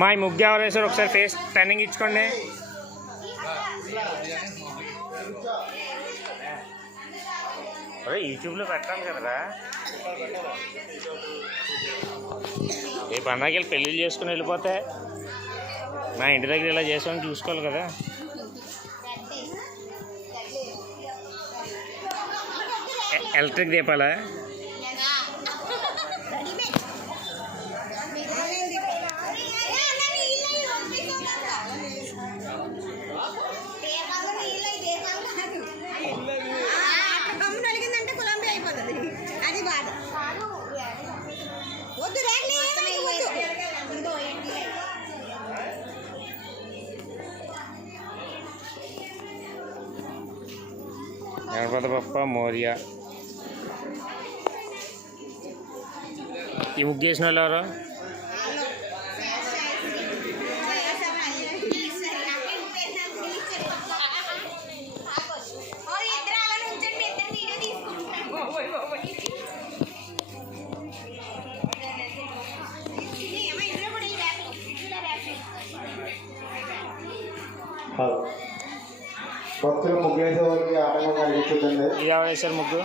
మా ఈ ముగ్గు ఎవరు వేసారు ఒకసారి ఫేస్ టర్నింగ్ ఇచ్చుకోండి. అదే యూట్యూబ్లో పెట్టాను కదరా. రేపు అన్నాకి వెళ్ళి పెళ్ళిళ్ళు చేసుకుని వెళ్ళిపోతే మా ఇంటి దగ్గర ఇలా చేసామని చూసుకోవాలి కదా. ఎలక్ట్రిక్ దీపాలా? గణపతి బప్ప మోరియా. ఈ ముగ్గు వేసిన వాళ్ళు ఎవరు? భక్తులు ముగ్గు వేసే వాళ్ళకి ఆటంకం కలిగించదండి. ఇది ఎవరు వేశారు ముగ్గు?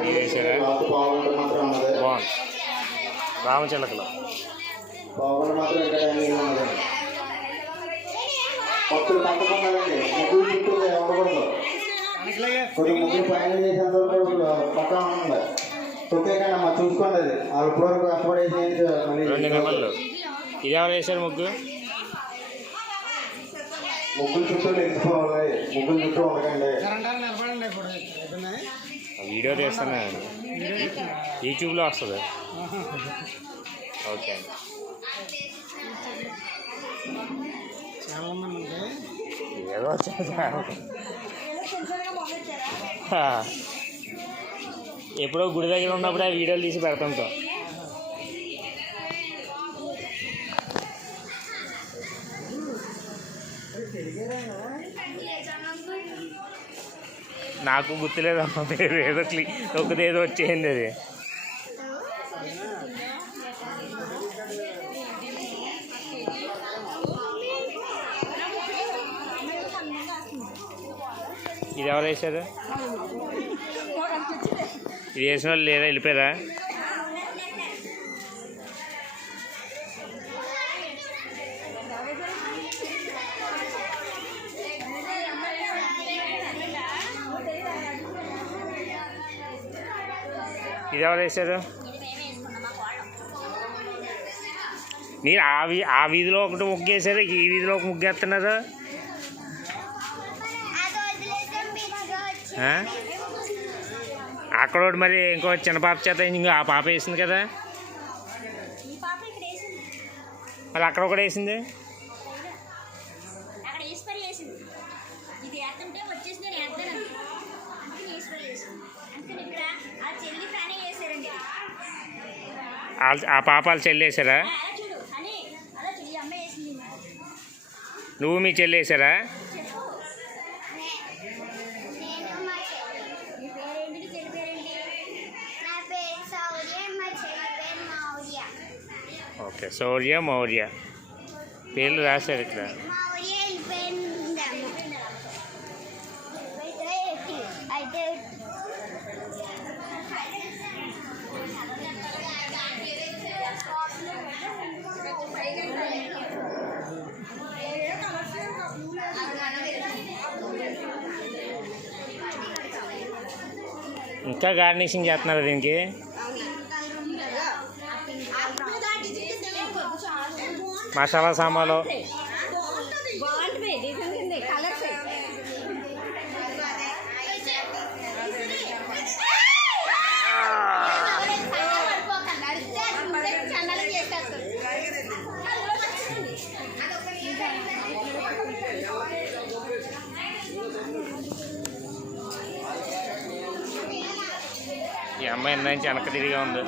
మీరు వేసారా? బాగుంది. రామచిలకలు బాగుంది మాత్రం ఇంకా టైం ఉన్నదండి. భక్తులు తప్పకుండాలండి ముగ్గురు చుట్టూ ఉండకూడదు. కొద్దిగా ముగ్గురు పైన చేసేంత వరకు పక్కన ఉండాలి. తొక్కేకండి అమ్మా, చూసుకోండి. అది వాళ్ళు ఇప్పుడు వరకు కష్టపడేసి ఇది ఎవరు వేశారు ముగ్గు? ముగ్గులు చుట్టూ నిలిచిపోవాలి. ముగ్గులు చుట్టూ ఉండకండి. వీడియో తీస్తాను, యూట్యూబ్లో వస్తుంది. ఓకే ఏదో ఎప్పుడో గుడి దగ్గర ఉన్నప్పుడు ఆ వీడియోలు తీసి పెడతాంతో. నాకు గుర్తులేదమ్మా పేరు, ఏదో ఒకదేదో వచ్చేయండి అది. ఇది ఎవరు వేశారు? ఇది వేసిన వాళ్ళు లేదా? వెళ్ళిపోయారా? ఇది ఎవరు వేశారు? మీరు ఆ వీధిలో ఒకటి ముగ్గేశారు, ఈ వీధిలో ఒక ముగ్గేస్తున్నారు. అక్కడ ఒకటి మరి ఇంకో చిన్న పాప చేత ఇంకో ఆ పాప వేసింది కదా, మరి అక్కడ ఒకటి వేసింది. ఆ పాప వాళ్ళు చెల్లి వేసారా? నువ్వు మీ చెల్లి వేసారా? ఓకే, శౌర్య మౌర్య పేర్లు రాశారు ఇక్కడ. ఇంకా గార్నిషింగ్ చేస్తున్నారు దీనికి. మసాలా సామాన్లు ఈ అమ్మాయి నుంచి వెనక తిరిగా ఉంది.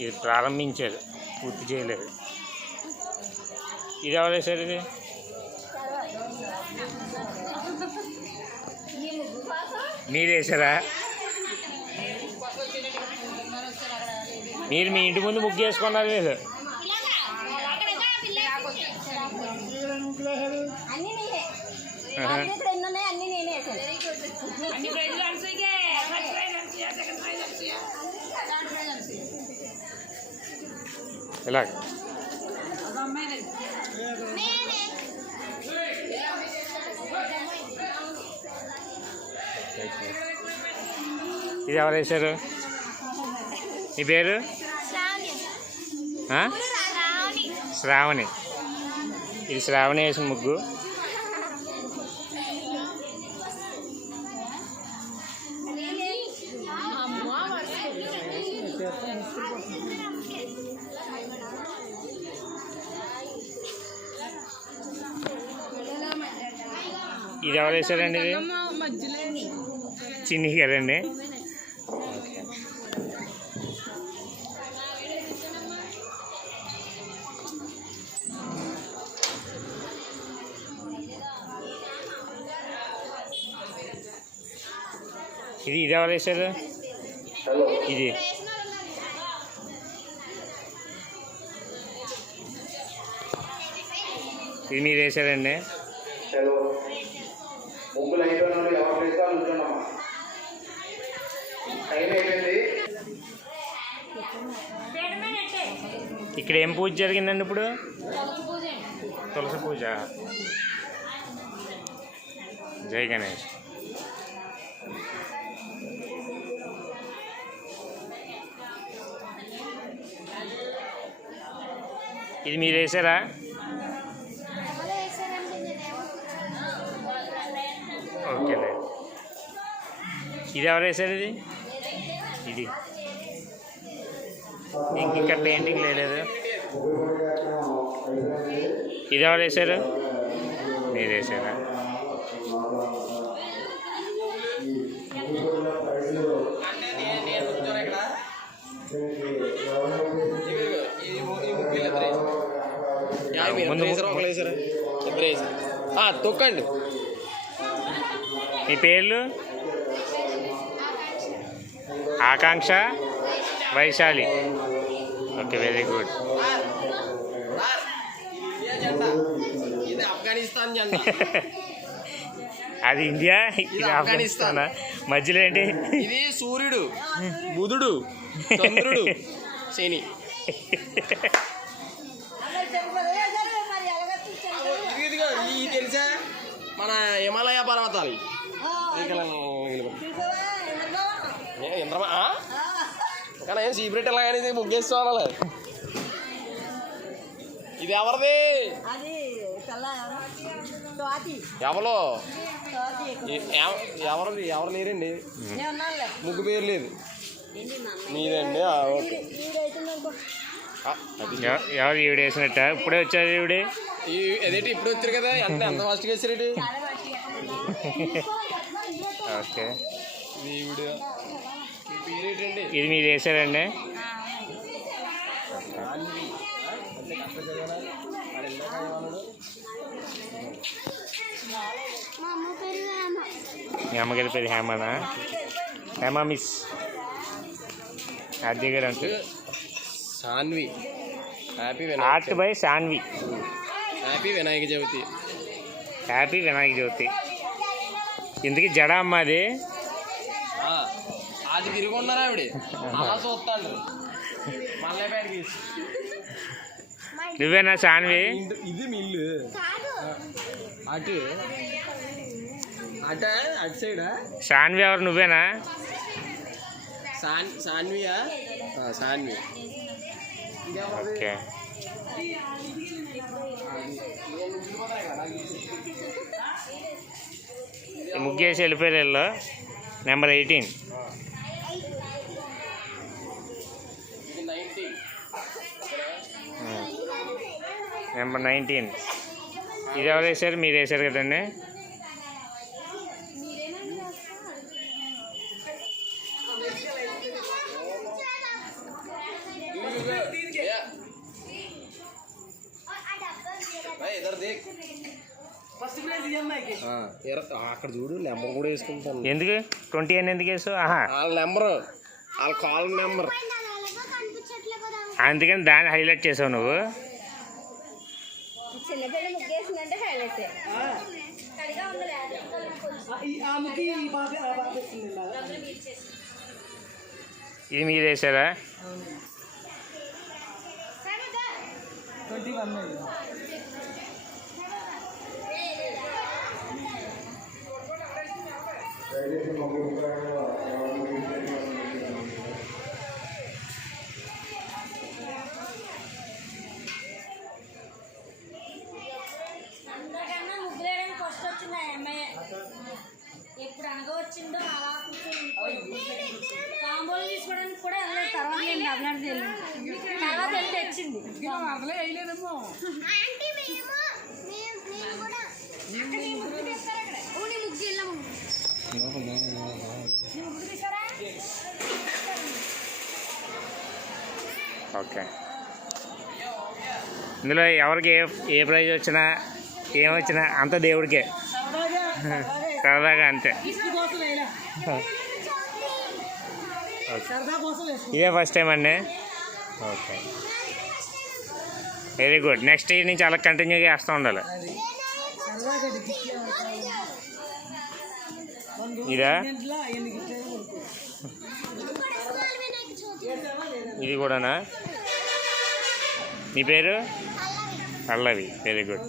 ఇది ప్రారంభించారు, పూర్తి చేయలేదు. ఇది ఎవరు వేశారు? ఇది మీరు వేసారా? మీరు మీ ఇంటి ముందు ముగ్గు వేసుకున్నారు మీరు. ఇలా ఇది ఎవరు వేశారు? మీ పేరు? శ్రావణి. ఇది శ్రావణి వేసిన ముగ్గు. ఇది ఎవరు వేశారండి? ఇది చిన్ని కదండి. ఇది ఎవరు వేశారు? ఇది ఇది మీరు వేశారండి. ఇక్కడ ఏం పూజ జరిగిందండి ఇప్పుడు? తులసి పూజ. జై గణేష్. ఇది మీరు వేసారా? ఓకేలే. ఇది ఎవరు వేసారు? ఇది ఇంకా పెయింటింగ్ లేదు. ఇది ఎవరు వేసారు? మీరు వేసారా? తొక్కండి. మీ పేర్లు? Akanksha, Vaishali. Okay, very good. ఇది ఆఫ్ఘనిస్తాన్ జెండా. అది ఇండియా, ఇది ఆఫ్ఘనిస్తాన్. మధ్యలో ఏంటి? ఇది సూర్యుడు, బుధుడు, చంద్రుడు, శని. ఇదిగో ఇది తెలుసా? మన హిమాలయ పర్వతాలు. కానీ ఏం సీక్రెట్ ఎలాగని ముగ్గేసుకోవాలి. ఇది ఎవరిది? ఎవరో ఎవరిది? ఎవరు లేరండి, ముగ్గు పేరు లేదు. మీదండి? ఓకే. ఎవరు ఈవిడ వేసినట్ట? ఇప్పుడే వచ్చారు ఈవిడ. అదేంటి ఇప్పుడు వచ్చారు కదా? ఎంత ఫాస్ట్గా వేసారేంటి? ఓకే. పేరేంటండి? ఇది మీరు వేసారండి? మీ అమ్మగారి పేరు హేమనా? హేమా మిస్ ఆర్జే గారు అంటే Sanvi. Happy art by Sanvi. Happy Vinayaka Chavithi. Happy Vinayaka Chavithi. ఇందుకు జడ అమ్మ అది. అది తిరుగున్నారా ఆవిడ? అలా చూస్తాను మళ్ళీ బ్యాడ్కి. నువ్వేనా సాన్వి? ఇది మీ ఇల్లు. అటు అటు అటు సైడా? సాన్వి ఎవరు? నువ్వేనా? సాన్వియా? సాన్వి. ఓకే. ముగ్గేసి వెళ్ళిపోయారు వీళ్ళు. నెంబర్ 18. నెంబర్ 19. ఇది ఎవరు వేసారు? మీరు వేసారు కదండి. అక్కడ చూడు నెంబర్ కూడా వేసుకుంటాను. ఎందుకు 20 అని ఎందుకు వేసావు? ఆహా, వాళ్ళ నెంబరు, వాళ్ళ కాల్ నెంబర్, అందుకని దాన్ని హైలైట్ చేసావు నువ్వు. ఇది మీరు వేసారా? ఎప్పుడు అనగా వచ్చిందో అలా తాంబూలం తీసుకోవడానికి కూడా వెళ్ళలేదు. తర్వాత తర్వాత వెళ్ళి తెచ్చింది. ఓకే, ఇందులో ఎవరికి ఏ ప్రైజ్ వచ్చినా ఏమొచ్చినా అంత దేవుడికే, సరదాగా అంతే. ఇదే ఫస్ట్ టైం అండి. Okay, very good. Next year నుంచి అలా కంటిన్యూగా వేస్తూ ఉండాలి. ఇదా? ఇది కూడానా? నీ పేరు? పల్లవి. Very good.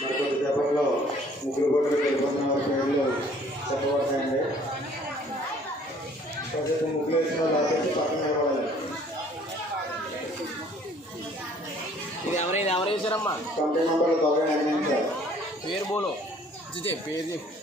మరి కొద్దిసేపట్లో ముగ్గురు కోట్లు వెళ్ళిపోతున్న వారి పేర్లు చెప్పబడతాయండి. కొద్దిగా ముగ్గులు వేసిన వాళ్ళు ఆపేసి పక్కన నిలబడాలి. ఇది ఎవరు వేసారమ్మా? కంపెనీ నంబర్లు త్వరగా నిర్ణయించాలి. పేరు బోలో పేరు చెప్పు.